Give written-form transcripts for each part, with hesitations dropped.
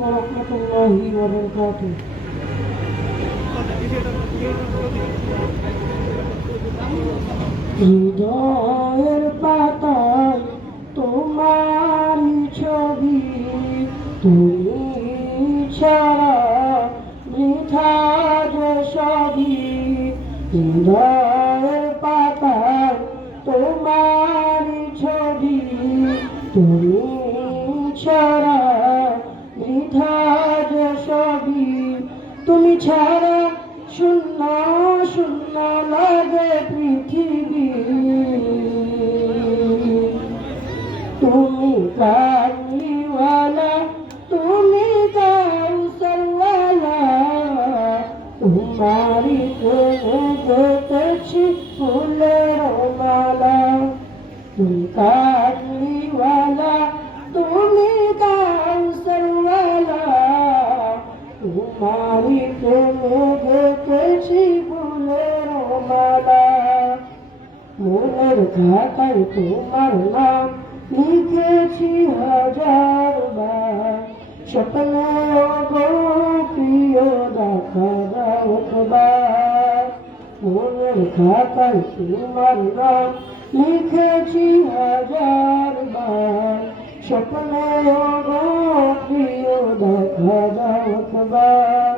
ওয়া রাহমাতুল্লাহি ওয়া বারাকাতুহু। হৃদয়ের পাতায় তোমারই ছবি, তুমি ছাড়া বৃথা যে সবই। হৃদয়ের পাতায় তোমারই ছবি, তুমি ছাড়া বৃথা যে সবই। তুমি ছাড়া শূন্য শূন্য লাগে পৃথিবী। তুমি কামলিওয়ালা, তুমি কাউসারওয়ালা, তোমারি প্রেমে গেঁথেছি ফুলের মালা। তুমি কামলিওয়ালা, তুমি কাউসারওয়ালা, তোমারি প্রেমে গেঁথেছি ফুলের মালা। মনের খাতায় তোমার নাম লিখেছি হাজার বার, স্বপ্নেও গো প্রিয় দেখা দাও একবার। মনের খাতায় তোমার নাম লিখেছি হাজার বার, স্বপ্নেও গো প্রিয় দেখা দাও একবার।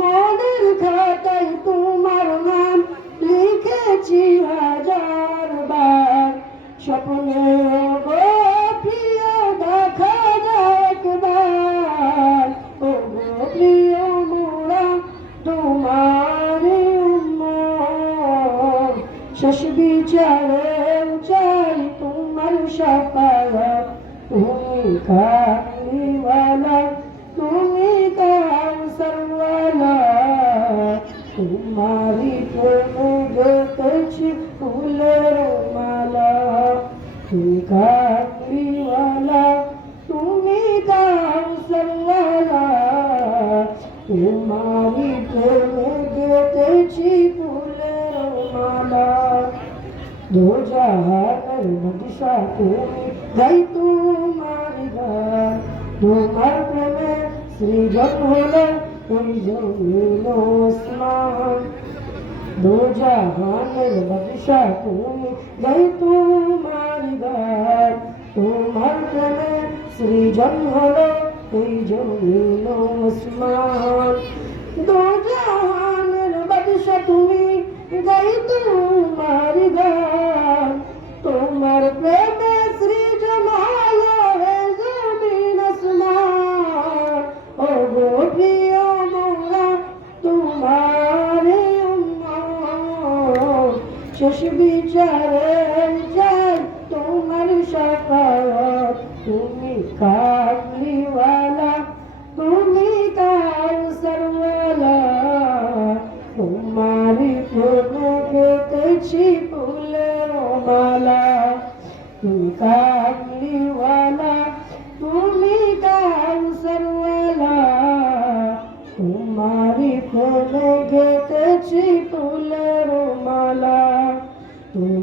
মনের খাতায় তোমার নাম লিখেছি হাজার বার, স্বপ্নেও গো প্রিয় দেখা দাও একবার। ও গো প্রিয় মোরা তোমারি উম্মত, শেষ বিচারেও চাই তোমার শাফাআত। তুমি কামলিওয়ালা, তুমি কাউসারওয়ালা, তোমারি প্রেমে গেঁথেছি ফুলের মালা। তুমি কামলিওয়ালা, তুমি কাউসারওয়ালা, তোমারি প্রেমে গেঁথেছি ফুলের মালা। দো জাহানের বাদশা তুমি, গাই তোমারি গান। তোমার প্রেমে সৃজন হলো এই জমিন ও আসমান। দো জাহানের বাদশা তুমি, গাই তোমারি গান। তোমার প্রেমে সৃজন হলো এই জমিন ও আসমান। দো জাহানের বাদশা তুমি, গাই তোমারি গান। তোমার প্রেমে সৃজন হলো এই জমিন আসমান। ও গো প্রিয় মোরা তোমারি উম্মত, শেষ বিচারে যাই তোমার শাফাআত। তুমি কামলিওয়ালা, তুমি কাউসারওয়ালা, তোমারি প্রেমে গেঁথেছি ফুলের মালা। তুমি কামলিওয়ালা, তুমি কাউসারওয়ালা, তোমারি প্রেমে গেঁথেছি ফুলের মালা। তুমি